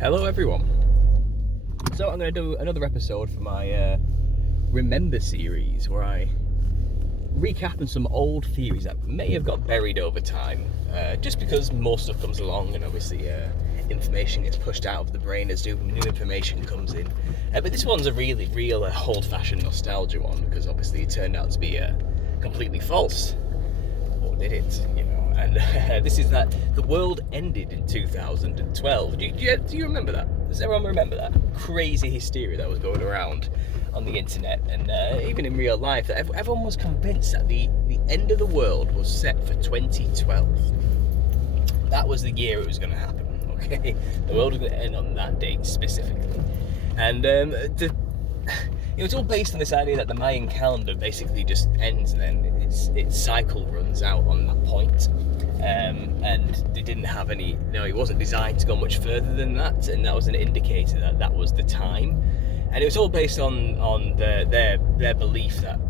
Hello everyone. So I'm going to do another episode for my Remember series where I recap on some old theories that may have got buried over time, just because more stuff comes along and obviously information gets pushed out of the brain as new information comes in. But this one's a really real old-fashioned nostalgia one because obviously it turned out to be completely false. Or did it? And this is that the world ended in 2012. Do you remember that? Does everyone remember that crazy hysteria that was going around on the internet and even in real life? That everyone was convinced that the end of the world was set for 2012. That was the year it was going to happen. Okay, the world was going to end on that date specifically, and it was all based on this idea that the Mayan calendar basically just ends and then its cycle runs out on that point. And they didn't have any, it wasn't designed to go much further than that, and that was an indicator that that was the time. And it was all based on their belief that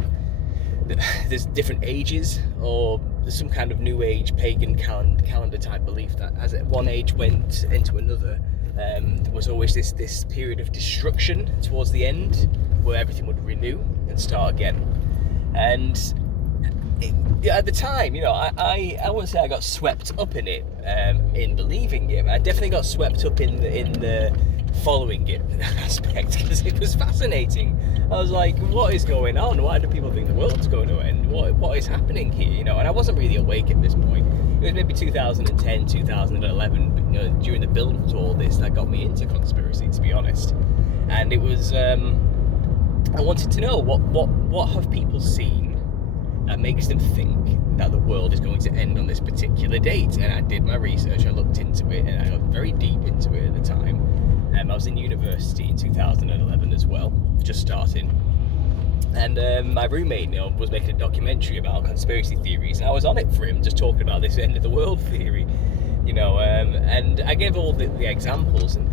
there's different ages, or some kind of new age pagan calendar type belief that as one age went into another, there was always this period of destruction towards the end where everything would renew and start again. And at the time, I wouldn't say I got swept up in it, in believing it. I definitely got swept up in the following it aspect, because it was fascinating. I was like, what is going on? Why do people think the world's going to end? What is happening here? And I wasn't really awake at this point. It was maybe 2010, 2011, during the build to all this, that got me into conspiracy, to be honest. And it was, I wanted to know what have people seen that makes them think that the world is going to end on this particular date. And I did my research, I looked into it, and I got very deep into it at the time. I was in university in 2011 as well, just starting. And my roommate was making a documentary about conspiracy theories, and I was on it for him, just talking about this end of the world theory, and I gave all the examples, and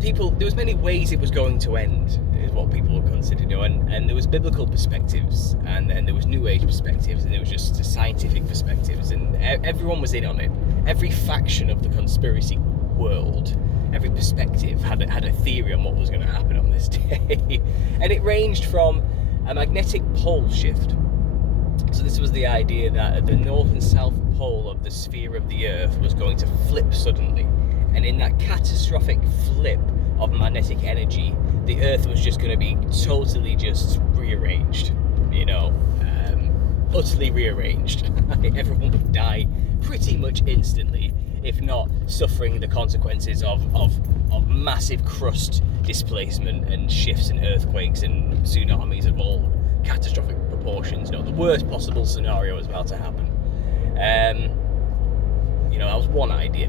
there was many ways it was going to end, is what people would consider, and there was biblical perspectives, and then there was new age perspectives, and there was just scientific perspectives, and everyone was in on it. Every faction of the conspiracy world, every perspective had a theory on what was going to happen on this day. And it ranged from a magnetic pole shift. So this was the idea that the north and south pole of the sphere of the earth was going to flip suddenly, and in that catastrophic flip of magnetic energy, the earth was just going to be totally just rearranged, utterly rearranged. Everyone would die pretty much instantly, if not suffering the consequences of massive crust displacement and shifts and earthquakes and tsunamis of all catastrophic proportions. The worst possible scenario was about to happen. That was one idea.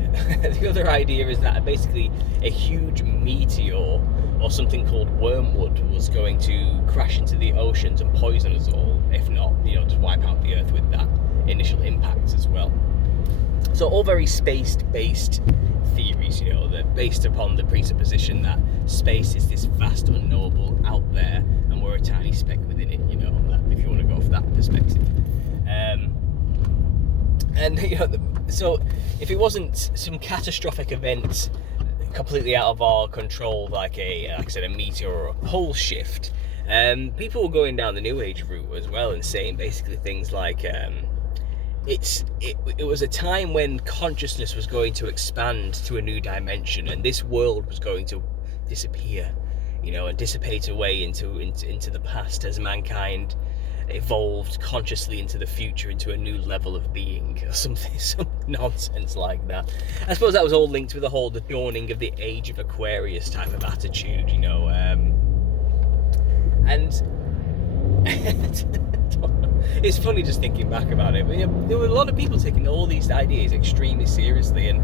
The other idea is that basically a huge meteor or something called wormwood was going to crash into the oceans and poison us all, if not, just wipe out the earth with that initial impact as well. So all very space-based theories, that based upon the presupposition that space is this vast unknowable out there and we're a tiny speck within it, if you want to go for that perspective. So if it wasn't some catastrophic event completely out of our control, like I said, a meteor or a pole shift, people were going down the New Age route as well and saying basically things like, it was a time when consciousness was going to expand to a new dimension, and this world was going to disappear, and dissipate away into the past as mankind evolved consciously into the future, into a new level of being, or some nonsense like that. I suppose that was all linked with the dawning of the age of Aquarius type of attitude, and it's funny just thinking back about it, but there were a lot of people taking all these ideas extremely seriously, and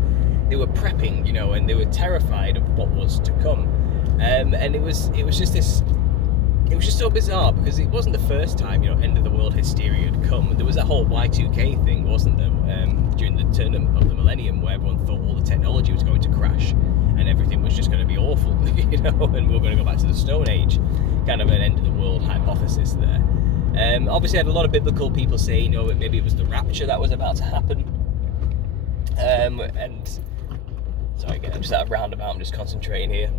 they were prepping, and they were terrified of what was to come, and it was just so bizarre, because it wasn't the first time end of the world hysteria had come. There was that whole Y2K thing, wasn't there, during the turn of the millennium, where everyone thought all the technology was going to crash and everything was just going to be awful, and we were going to go back to the Stone Age, kind of an end of the world hypothesis there. Obviously I had a lot of biblical people say, maybe it was the rapture that was about to happen, and Sorry again, I'm just at a roundabout, I'm just concentrating here.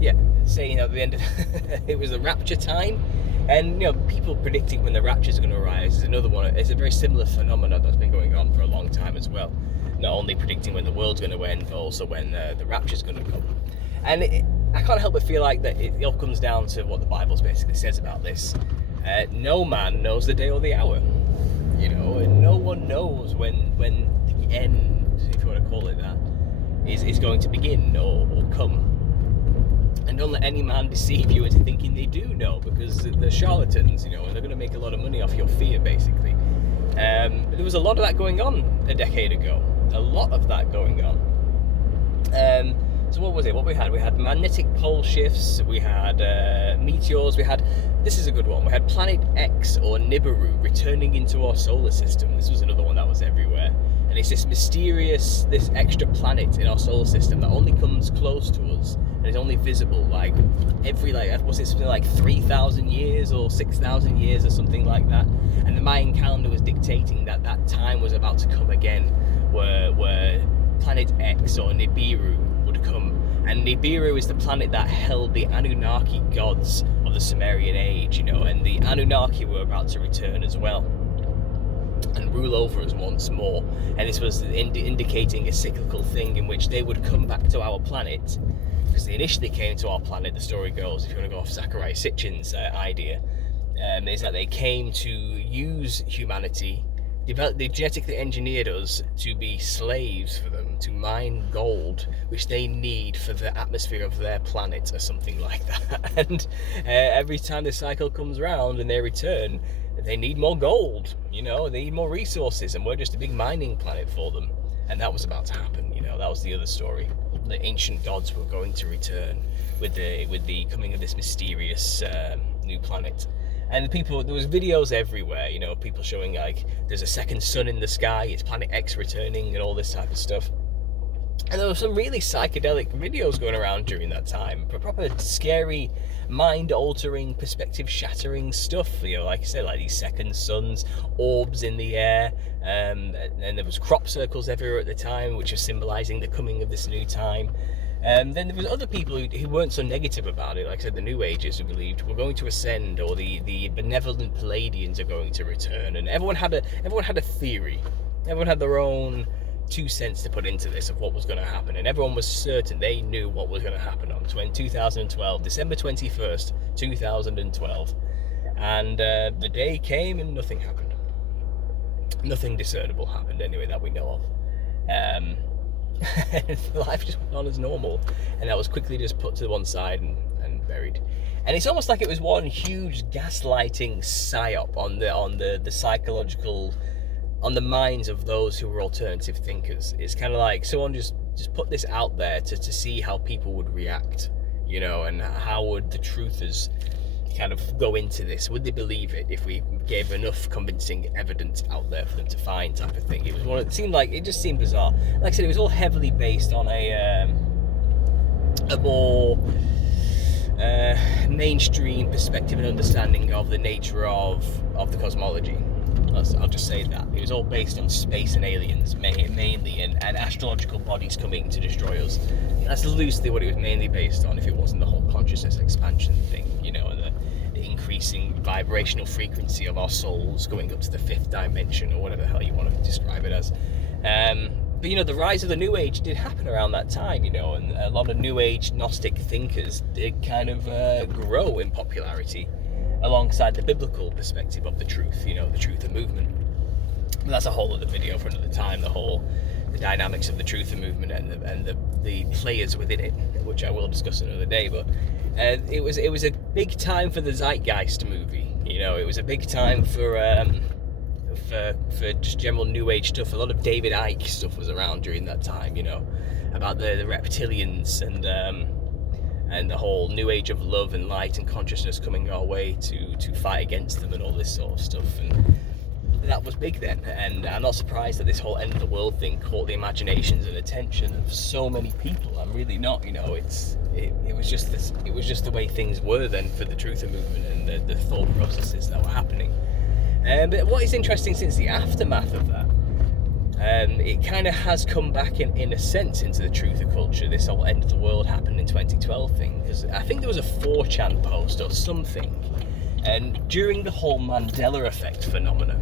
Yeah, saying at the end of it was the rapture time, and people predicting when the rapture is going to arise is another one. It's a very similar phenomenon that's been going on for a long time as well. Not only predicting when the world's going to end, but also when the rapture is going to come. And I can't help but feel like that it all comes down to what the Bible basically says about this. No man knows the day or the hour, and no one knows when the end, if you want to call it that, is going to begin or come. And don't let any man deceive you into thinking they do know, because they're charlatans, and they're going to make a lot of money off your fear, basically. There was a lot of that going on a decade ago. A lot of that going on. So what was it? What we had? We had magnetic pole shifts, we had meteors, this is a good one, we had Planet X, or Nibiru, returning into our solar system. This was another one that was everywhere. And it's this mysterious, this extra planet in our solar system that only comes close to us and is only visible every, was it something like 3,000 years or 6,000 years or something like that? And the Mayan calendar was dictating that time was about to come again, where Planet X, or Nibiru, would come. And Nibiru is the planet that held the Anunnaki gods of the Sumerian age, and the Anunnaki were about to return as well and rule over us once more. And this was indicating a cyclical thing in which they would come back to our planet, because they initially came to our planet. The story goes, if you want to go off Zecharia Sitchin's idea, is that they came to use humanity. They genetically engineered us to be slaves for them, to mine gold, which they need for the atmosphere of their planet or something like that. And every time the cycle comes around and they return, they need more gold, they need more resources, and we're just a big mining planet for them. And that was about to happen, that was the other story. The ancient gods were going to return with the coming of this mysterious new planet. And there was videos everywhere, people showing there's a second sun in the sky, it's Planet X returning, and all this type of stuff. And there were some really psychedelic videos going around during that time, proper scary, mind-altering, perspective-shattering stuff. Like I said, like these second suns, orbs in the air, and there was crop circles everywhere at the time, which was symbolising the coming of this new time. Then there was other people who weren't so negative about it. Like I said, the New Agers, who believed we're going to ascend, or the benevolent Palladians are going to return, and everyone had a theory. Everyone had their own 2 cents to put into this of what was going to happen, and everyone was certain they knew what was going to happen on 2012, December 21st, 2012, and the day came and nothing happened. Nothing discernible happened, anyway, that we know of. Life just went on as normal, and that was quickly just put to one side and buried. And it's almost like it was one huge gaslighting psyop on the psychological, on the minds of those who were alternative thinkers. It's kind of like someone just put this out there to see how people would react, and how would the truthers kind of go into this. Would they believe it if we gave enough convincing evidence out there for them to find, type of thing? It just seemed bizarre. Like I said, it was all heavily based on a more mainstream perspective and understanding of the nature of the cosmology. I'll just say that. It was all based on space and aliens, mainly, and astrological bodies coming to destroy us. That's loosely what it was mainly based on, if it wasn't the whole consciousness expansion thing, and the increasing vibrational frequency of our souls going up to the 5th dimension, or whatever the hell you want to describe it as. But the rise of the New Age did happen around that time, and a lot of New Age Gnostic thinkers did kind of grow in popularity alongside the biblical perspective of the truth, the truther movement. But that's a whole other video for another time, the dynamics of the truther movement and the players within it, which I will discuss another day. But it was a big time for the Zeitgeist movie. It was a big time for just general New Age stuff. A lot of David Icke stuff was around during that time, about the reptilians and the whole New Age of love and light and consciousness coming our way to fight against them, and all this sort of stuff. And that was big then, and I'm not surprised that this whole end of the world thing caught the imaginations and attention of so many people. I'm really not. It was just the way things were then for the truther movement and the thought processes that were happening. But what is interesting since the aftermath of that, it kind of has come back in a sense into the truth of culture. This whole end of the world happened in 2012 thing, because I think there was a 4chan post or something, and during the whole Mandela effect phenomenon,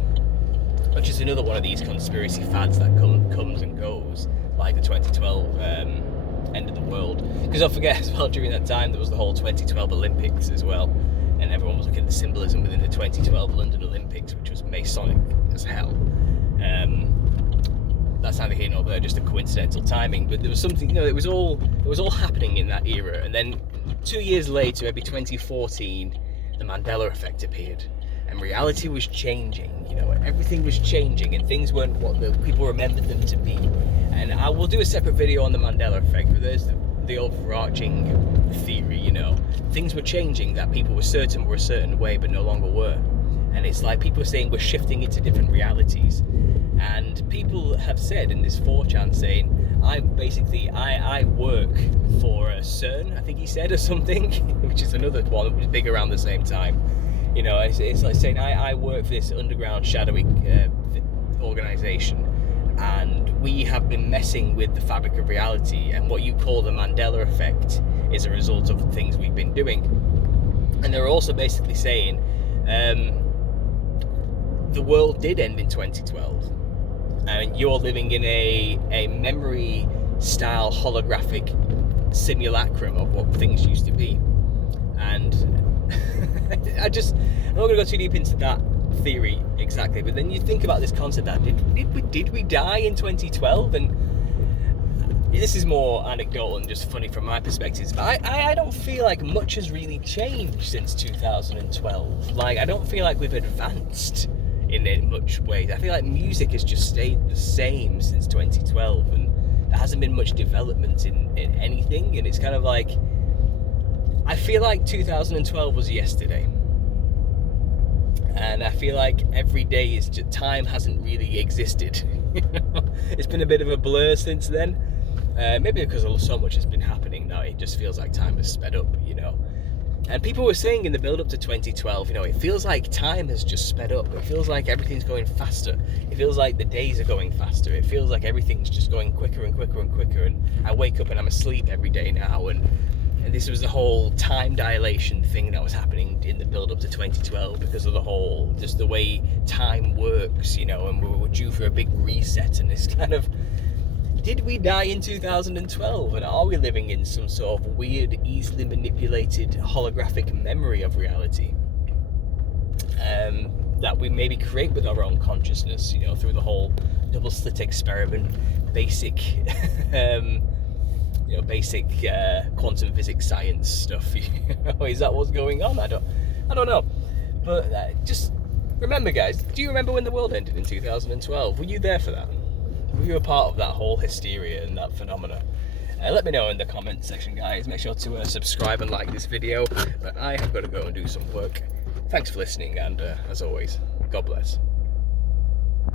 which is another one of these conspiracy fads that comes and goes, like the 2012 end of the world. Because don't forget as well, during that time there was the whole 2012 Olympics as well, and everyone was looking at the symbolism within the 2012 London Olympics, which was Masonic as hell. That's neither here nor there, just a coincidental timing. But there was something, it was all happening in that era. And then 2 years later, maybe 2014, the Mandela effect appeared, and reality was changing. Everything was changing, and things weren't what the people remembered them to be. And I will do a separate video on the Mandela effect, but there's the overarching theory. Things were changing that people were certain were a certain way, but no longer were. And it's like people are saying we're shifting into different realities. And people have said in this 4chan saying, I work for a CERN, I think he said, or something, which is another one that was big around the same time. It's like saying, I work for this underground shadowy organisation, and we have been messing with the fabric of reality, and what you call the Mandela effect is a result of the things we've been doing. And they're also basically saying, the world did end in 2012, and you're living in a memory style holographic simulacrum of what things used to be. And I'm not going to go too deep into that theory exactly, but then you think about this concept that did we die in 2012? And this is more anecdotal and just funny from my perspective, but I don't feel like much has really changed since 2012. Like, I don't feel like we've advanced in much ways. I feel like music has just stayed the same since 2012, and there hasn't been much development in anything. And it's kind of like, I feel like 2012 was yesterday, and I feel like every day is just, time hasn't really existed. It's been a bit of a blur since then. Maybe because so much has been happening now, it just feels like time has sped up. And people were saying in the build up to 2012, it feels like time has just sped up. It feels like everything's going faster. It feels like the days are going faster. It feels like everything's just going quicker and quicker and quicker. And I wake up and I'm asleep every day now. And this was the whole time dilation thing that was happening in the build up to 2012 because of the whole, just the way time works, and we were due for a big reset. And this kind of, did we die in 2012, and are we living in some sort of weird, easily manipulated holographic memory of reality that we maybe create with our own consciousness, through the whole double slit experiment, basic basic quantum physics science stuff? Is that what's going on? I don't know, but just remember, guys, do you remember when the world ended in 2012? Were you there for that? Were you a part of that whole hysteria and that phenomena? Let me know in the comments section, guys. Make sure to subscribe and like this video. But I have got to go and do some work. Thanks for listening, and as always, God bless.